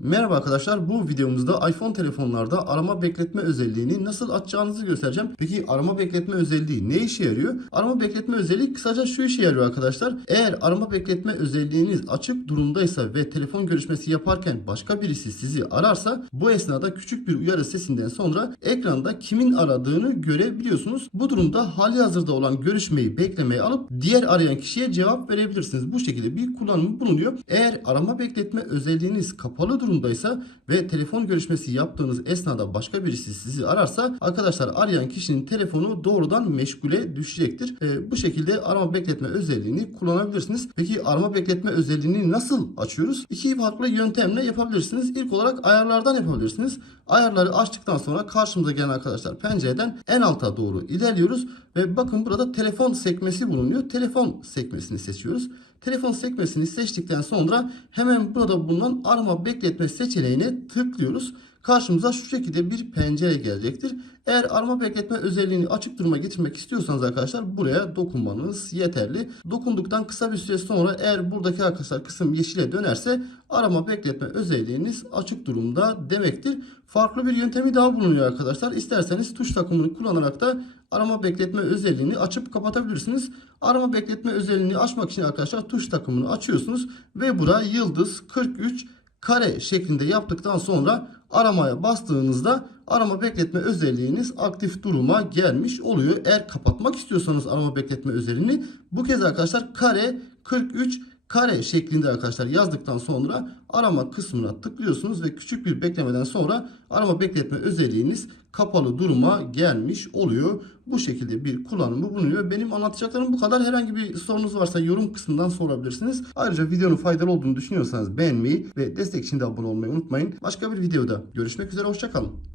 Merhaba arkadaşlar bu videomuzda iPhone telefonlarda arama bekletme özelliğini nasıl açacağınızı göstereceğim. Peki arama bekletme özelliği ne işe yarıyor? Arama bekletme özelliği kısaca şu işe yarıyor arkadaşlar. Eğer arama bekletme özelliğiniz açık durumdaysa ve telefon görüşmesi yaparken başka birisi sizi ararsa bu esnada küçük bir uyarı sesinden sonra ekranda kimin aradığını görebiliyorsunuz. Bu durumda hali hazırda olan görüşmeyi beklemeye alıp diğer arayan kişiye cevap verebilirsiniz. Bu şekilde bir kullanımı bulunuyor. Eğer arama bekletme özelliğiniz kapalı durumdaysa ve telefon görüşmesi yaptığınız esnada başka birisi sizi ararsa arkadaşlar arayan kişinin telefonu doğrudan meşgule düşecektir. Ee, bu şekilde arama bekletme özelliğini kullanabilirsiniz. Peki arama bekletme özelliğini nasıl açıyoruz? İki farklı yöntemle yapabilirsiniz. İlk olarak ayarlardan yapabilirsiniz. Ayarları açtıktan sonra karşımıza gelen arkadaşlar pencereden en alta doğru ilerliyoruz ve bakın burada telefon sekmesi bulunuyor. Telefon sekmesini seçiyoruz. Telefon sekmesini seçtikten sonra hemen burada bulunan arama bekletme seçeneğine tıklıyoruz. Karşımıza şu şekilde bir pencere gelecektir. Eğer arama bekletme özelliğini açık duruma getirmek istiyorsanız arkadaşlar buraya dokunmanız yeterli. Dokunduktan kısa bir süre sonra eğer buradaki arkadaşlar kısım yeşile dönerse arama bekletme özelliğiniz açık durumda demektir. Farklı bir yöntemi daha bulunuyor arkadaşlar. İsterseniz tuş takımını kullanarak da arama bekletme özelliğini açıp kapatabilirsiniz. Arama bekletme özelliğini açmak için arkadaşlar tuş takımını açıyorsunuz ve buraya yıldız 43 kare şeklinde yaptıktan sonra aramaya bastığınızda arama bekletme özelliğiniz aktif duruma gelmiş oluyor. Eğer kapatmak istiyorsanız arama bekletme özelliğini bu kez arkadaşlar kare 43 kare şeklinde arkadaşlar yazdıktan sonra arama kısmına tıklıyorsunuz ve küçük bir beklemeden sonra arama bekletme özelliğiniz kapalı duruma gelmiş oluyor. Bu şekilde bir kullanımı bulunuyor. Benim anlatacaklarım bu kadar. Herhangi bir sorunuz varsa yorum kısmından sorabilirsiniz. Ayrıca videonun faydalı olduğunu düşünüyorsanız beğenmeyi ve destek için de abone olmayı unutmayın. Başka bir videoda görüşmek üzere. Hoşçakalın.